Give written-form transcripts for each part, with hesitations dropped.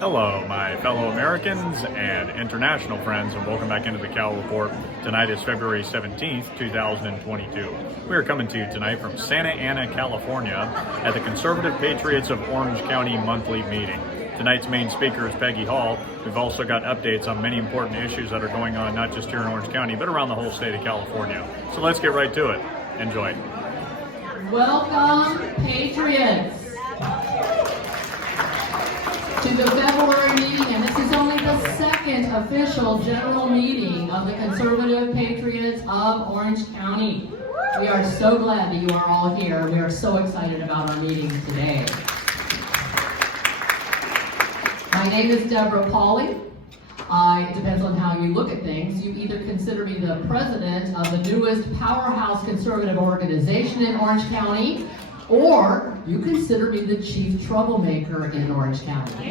Hello, my fellow Americans and international friends, and welcome back into the CalReport. Tonight is February 17th, 2022. We are coming to you tonight from Santa Ana, California, at the Conservative Patriots of Orange County monthly meeting. Tonight's main speaker is Peggy. We've also got updates on many important issues that are going on, not just here in Orange County, but around the whole state of California. So let's get right to it. Enjoy. Welcome, Patriots, to the February meeting, and this is only the second official general meeting of the Conservative Patriots of Orange County. We are so glad that you are all here. We are so excited about our meeting today. My name is Deborah Pauly. It depends on how you look at things. You either consider me the president of the newest powerhouse conservative organization in Orange County, or you consider me the chief troublemaker in Orange County.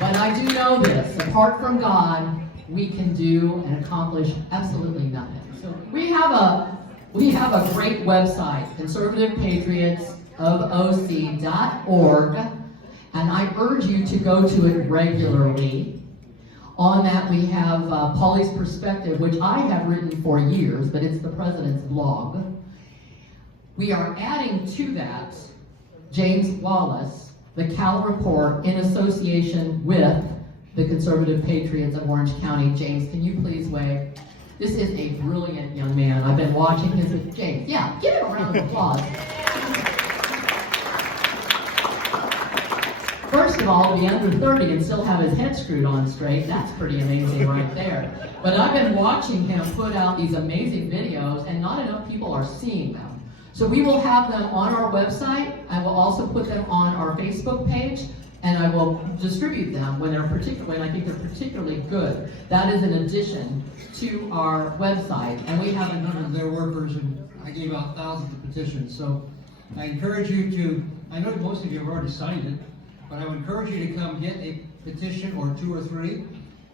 But I do know this, apart from God, we can do and accomplish absolutely nothing. So we have a great website, conservativepatriotsofOC.org, and I urge you to go to it regularly. On that we have Pauly's Perspective, which I have written for years, but it's the president's blog. We are adding to that James Wallace, the CalReport, in association with the Conservative Patriots of Orange County. James, can you please wave? This is a brilliant young man. I've been watching his with James. Yeah, give him a round of applause. First of all, to be under 30 and still have his head screwed on straight, that's pretty amazing right there. But I've been watching him put out these amazing videos, and not enough people are seeing them. So we will have them on our website. I will also put them on our Facebook page, and I will distribute them when I think they're particularly good. That is in addition to our website. And we have a number of their workers, and I gave out thousands of petitions. So I encourage you to, I know most of you have already signed it, but I would encourage you to come get a petition or 2 or 3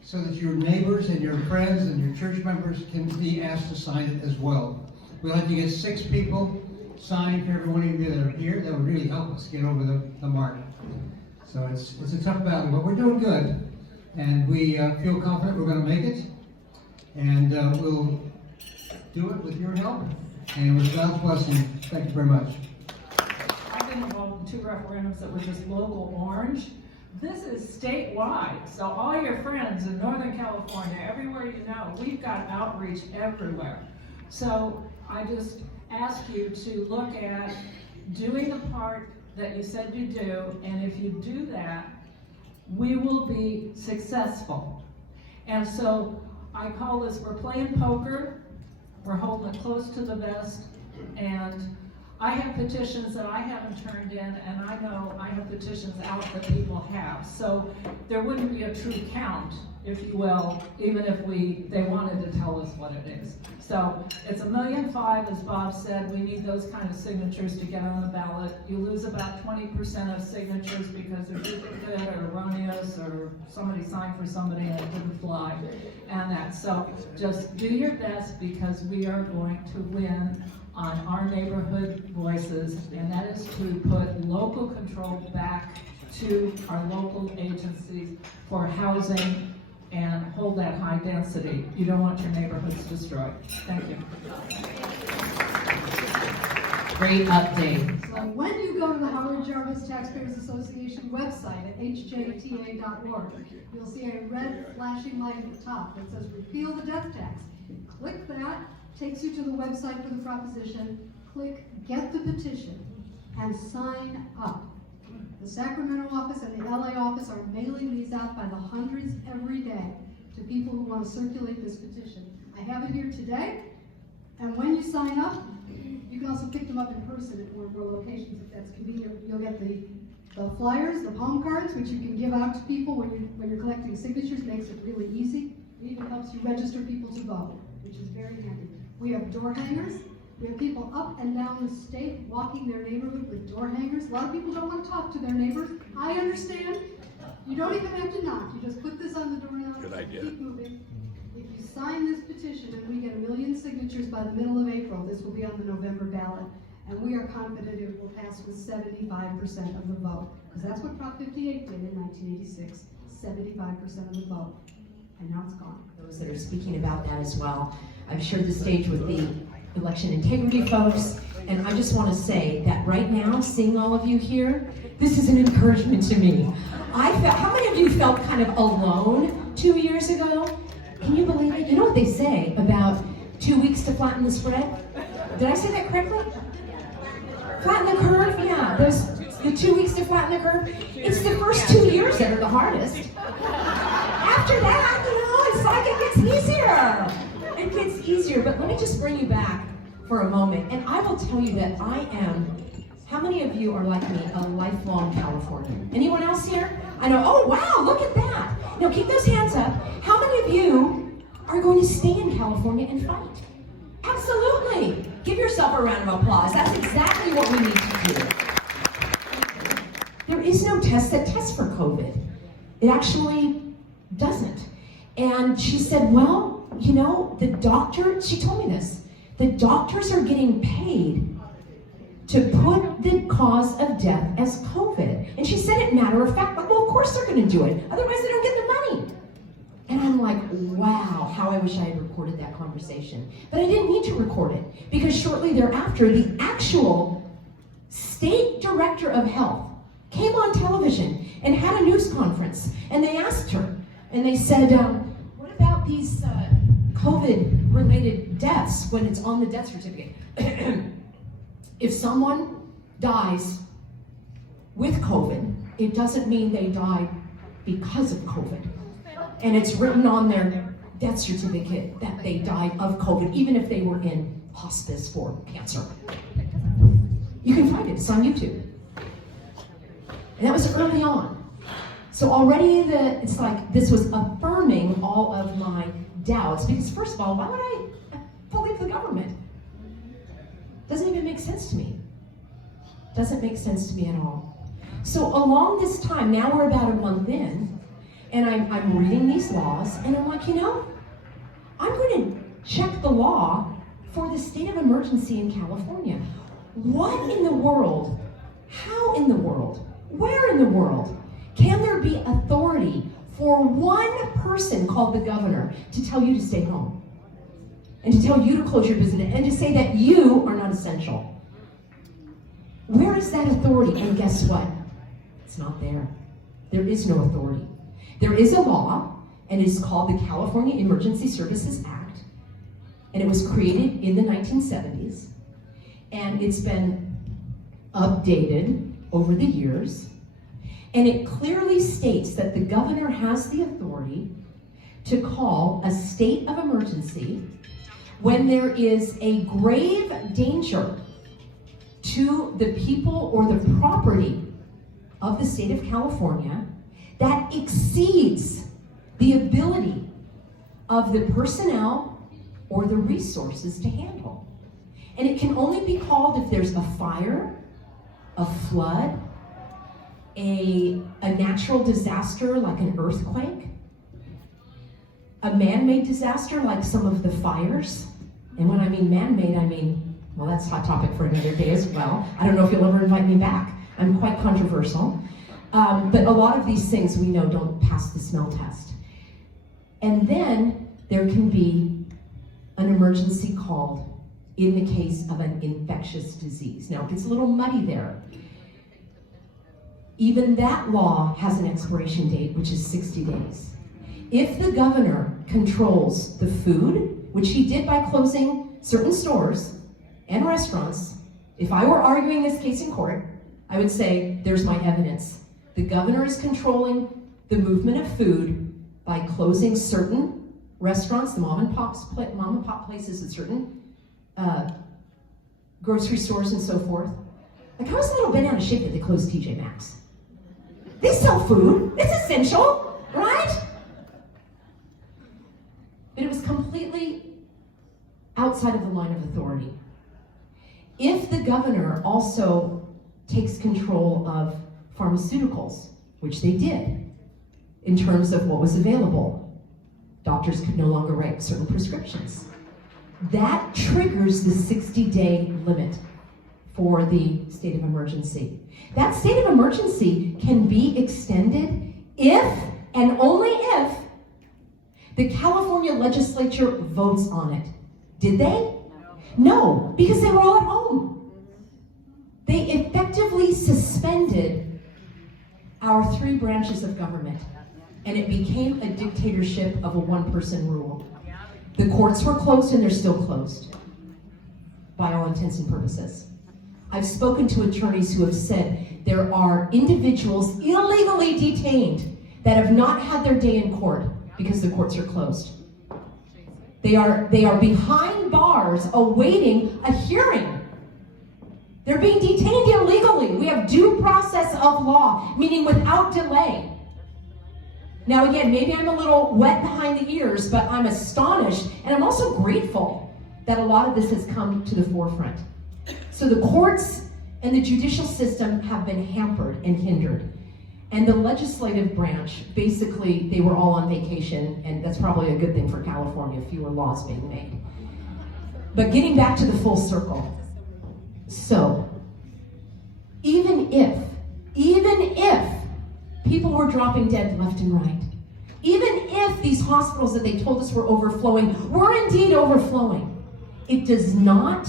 so that your neighbors and your friends and your church members can be asked to sign it as well. We'd like to get 6 people signed for every one of you that are here. That would really help us get over the mark. So it's a tough battle, but we're doing good. And we feel confident we're going to make it. And we'll do it with your help and with God's blessing. Thank you very much. I've been involved in 2 referendums that were just local orange. This is statewide, so all your friends in Northern California, everywhere you know, we've got outreach everywhere. So I just ask you to look at doing the part that you said you do, and if you do that, we will be successful. And so I call this, we're playing poker, we're holding it close to the vest, and I have petitions that I haven't turned in, and I know I have petitions out that people have. So there wouldn't be a true count, if you will, even if they wanted to tell us what it is. So it's 1.5 million, as Bob said. We need those kind of signatures to get on the ballot. You lose about 20% of signatures because they're duplicate or erroneous, or somebody signed for somebody and it didn't fly, and that. So just do your best, because we are going to win on our neighborhood voices, and that is to put local control back to our local agencies for housing and hold that high density. You don't want your neighborhoods destroyed. Thank you. Great update. So when you go to the Howard Jarvis Taxpayers Association website at hjta.org, you'll see a red flashing light at the top that says Repeal the Death Tax. Click that, takes you to the website for the proposition. Click Get the Petition and sign up. The Sacramento office and the LA office are mailing these out by the hundreds every day to people who want to circulate this petition. I have it here today, and when you sign up, you can also pick them up in person at one of our locations if that's convenient. You'll get the flyers, the palm cards, which you can give out to people when you're collecting signatures. Makes it really easy. It even helps you register people to vote, which is very handy. We have door hangers. We have people up and down the state walking their neighborhood with door hangers. A lot of people don't want to talk to their neighbors. I understand. You don't even have to knock. You just put this on the doorknob. Good idea. Keep moving. If you sign this petition and we get 1 million signatures by the middle of April, this will be on the November ballot. And we are confident it will pass with 75% of the vote, because that's what Prop 58 did in 1986, 75% of the vote. And now it's gone. Those that are speaking about that as well. I've shared the stage with the election integrity folks, and I just want to say that right now, seeing all of you here, this is an encouragement to me. How many of you felt kind of alone 2 years ago? Can you believe it? You know what they say about 2 weeks to flatten the spread? Did I say that correctly? Flatten the curve? Yeah, the 2 weeks to flatten the curve. It's the first 2 years that are the hardest. After that, it's like it gets easier. It gets easier, but let me just bring you back for a moment. And I will tell you that I am, how many of you are like me, a lifelong Californian? Anyone else here? I know, oh wow, look at that. Now keep those hands up. How many of you are going to stay in California and fight? Absolutely. Give yourself a round of applause. That's exactly what we need to do. There is no test that tests for COVID. It actually doesn't. And she said, well, the doctor, she told me this, the doctors are getting paid to put the cause of death as COVID. And she said it matter of fact, well, of course they're gonna do it. Otherwise they don't get their money. And I'm like, wow, how I wish I had recorded that conversation. But I didn't need to record it, because shortly thereafter, the actual state director of health came on television and had a news conference. And they asked her, and they said, what about these COVID-related deaths when it's on the death certificate? If someone dies with COVID, it doesn't mean they died because of COVID. And it's written on their death certificate that they died of COVID, even if they were in hospice for cancer. You can find it, it's on YouTube. And that was early on. So already it's like this was affirming all of my doubts, because first of all, why would I believe the government? Doesn't even make sense to me. Doesn't make sense to me at all. So along this time, now we're about a month in, and I'm reading these laws, and I'm like, I'm going to check the law for the state of emergency in California. What in the world? How in the world? Where in the world can there be authority for one person called the governor to tell you to stay home? And to tell you to close your business, and to say that you are not essential? Where is that authority? And guess what? It's not there. There is no authority. There is a law, and it's called the California Emergency Services Act, and it was created in the 1970s, and it's been updated over the years, and it clearly states that the governor has the authority to call a state of emergency when there is a grave danger to the people or the property of the state of California that exceeds the ability of the personnel or the resources to handle. And it can only be called if there's a fire, a flood, a natural disaster like an earthquake, a man-made disaster like some of the fires. And when I mean man-made, I mean, well, that's a hot topic for another day as well. I don't know if you'll ever invite me back. I'm quite controversial. But a lot of these things we know don't pass the smell test. And then there can be an emergency called in the case of an infectious disease. Now, it gets a little muddy there. Even that law has an expiration date, which is 60 days. If the governor controls the food, which he did by closing certain stores and restaurants, if I were arguing this case in court, I would say, there's my evidence. The governor is controlling the movement of food by closing certain restaurants, the mom and pop places, and certain grocery stores and so forth. Like, I was a little bit out of shape that they closed TJ Maxx. They sell food, it's essential, right? But it was completely outside of the line of authority. If the governor also takes control of pharmaceuticals, which they did, in terms of what was available, doctors could no longer write certain prescriptions. That triggers the 60-day limit for the state of emergency. That state of emergency can be extended if, and only if, the California legislature votes on it. Did they? No, because they were all at home. They effectively suspended our three branches of government, and it became a dictatorship of a one-person rule. The courts were closed, and they're still closed, by all intents and purposes. I've spoken to attorneys who have said there are individuals illegally detained that have not had their day in court because the courts are closed. They are behind bars awaiting a hearing. They're being detained illegally. We have due process of law, meaning without delay. Now again, maybe I'm a little wet behind the ears, but I'm astonished, and I'm also grateful that a lot of this has come to the forefront. So the courts and the judicial system have been hampered and hindered. And the legislative branch, basically, they were all on vacation, and that's probably a good thing for California, fewer laws being made. But getting back to the full circle. So, even if people were dropping dead left and right, even if these hospitals that they told us were overflowing were indeed overflowing, it does not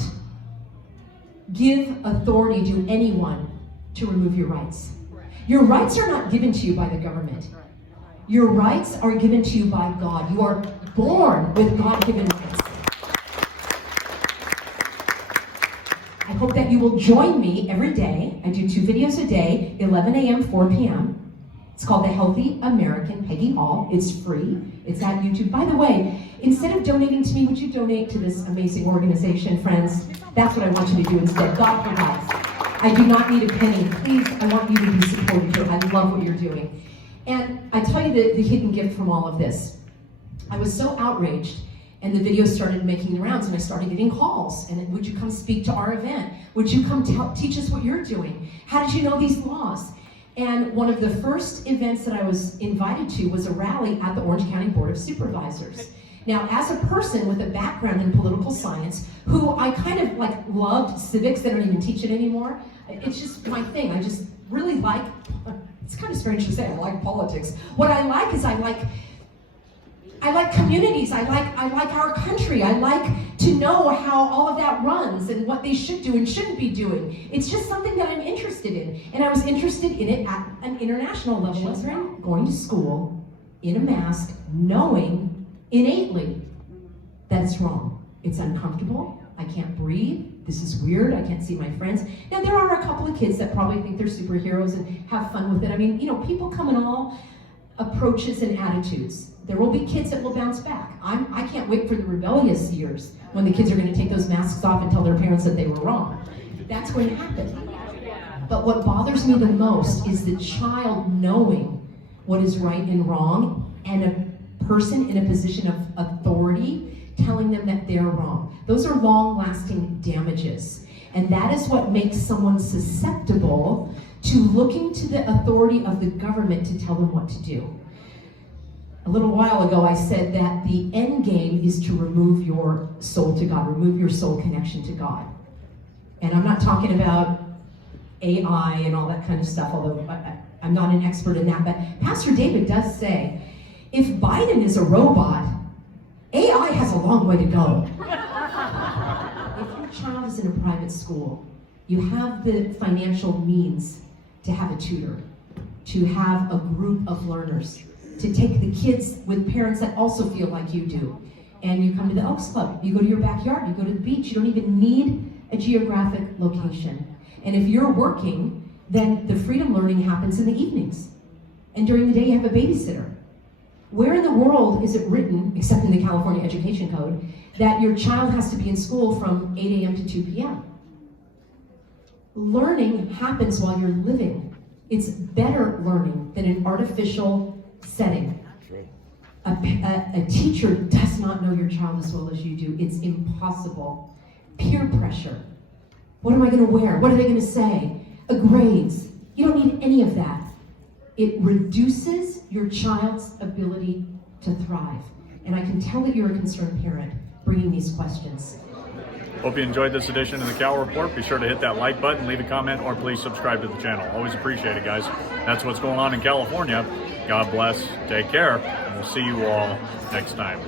give authority to anyone to remove your rights. Your rights are not given to you by the government. Your rights are given to you by God. You are born with God-given rights. I hope that you will join me every day. I do 2 videos a day, 11 a.m., 4 p.m. It's called The Healthy American, Peggy Hall. It's free. It's at YouTube. By the way, instead of donating to me, would you donate to this amazing organization, friends? That's what I want you to do instead. God provides. I do not need a penny. Please, I want you to be supported here. I love what you're doing. And I tell you the hidden gift from all of this. I was so outraged, and the video started making the rounds, and I started getting calls. And would you come speak to our event? Would you come teach us what you're doing? How did you know these laws? And one of the first events that I was invited to was a rally at the Orange County Board of Supervisors. Now, as a person with a background in political science, who I kind of like loved civics, they don't even teach it anymore. It's just my thing. I just really like, it's kind of strange to say, I like politics. What I like is I like communities. I like our country. I like to know how all of that runs and what they should do and shouldn't be doing. It's just something that I'm interested in. And I was interested in it at an international level. Children going to school in a mask, knowing innately that it's wrong. It's uncomfortable. I can't breathe. This is weird. I can't see my friends. Now, there are a couple of kids that probably think they're superheroes and have fun with it. I mean, people come in all approaches and attitudes. There will be kids that will bounce back. I can't wait for the rebellious years when the kids are going to take those masks off and tell their parents that they were wrong. That's going to happen. But what bothers me the most is the child knowing what is right and wrong, and a person in a position of authority telling them that they're wrong. Those are long-lasting damages. And that is what makes someone susceptible to looking to the authority of the government to tell them what to do. A little while ago, I said that the end game is to remove your soul to God, remove your soul connection to God. And I'm not talking about AI and all that kind of stuff, although I'm not an expert in that, but Pastor David does say, if Biden is a robot, AI has a long way to go. If your child is in a private school, you have the financial means to have a tutor, to have a group of learners, to take the kids with parents that also feel like you do. And you come to the Elks Club, you go to your backyard, you go to the beach, you don't even need a geographic location. And if you're working, then the freedom learning happens in the evenings. And during the day you have a babysitter. Where in the world is it written, except in the California Education Code, that your child has to be in school from 8 a.m. to 2 p.m.? Learning happens while you're living. It's better learning than an artificial setting. A teacher does not know your child as well as you do. It's impossible. Peer pressure. What am I going to wear? What are they going to say? Grades. You don't need any of that. It reduces your child's ability to thrive. And I can tell that you're a concerned parent bringing these questions. Hope you enjoyed this edition of the Cal Report. Be sure to hit that like button, leave a comment, or please subscribe to the channel. Always appreciate it, guys. That's what's going on in California. God bless, take care, and we'll see you all next time.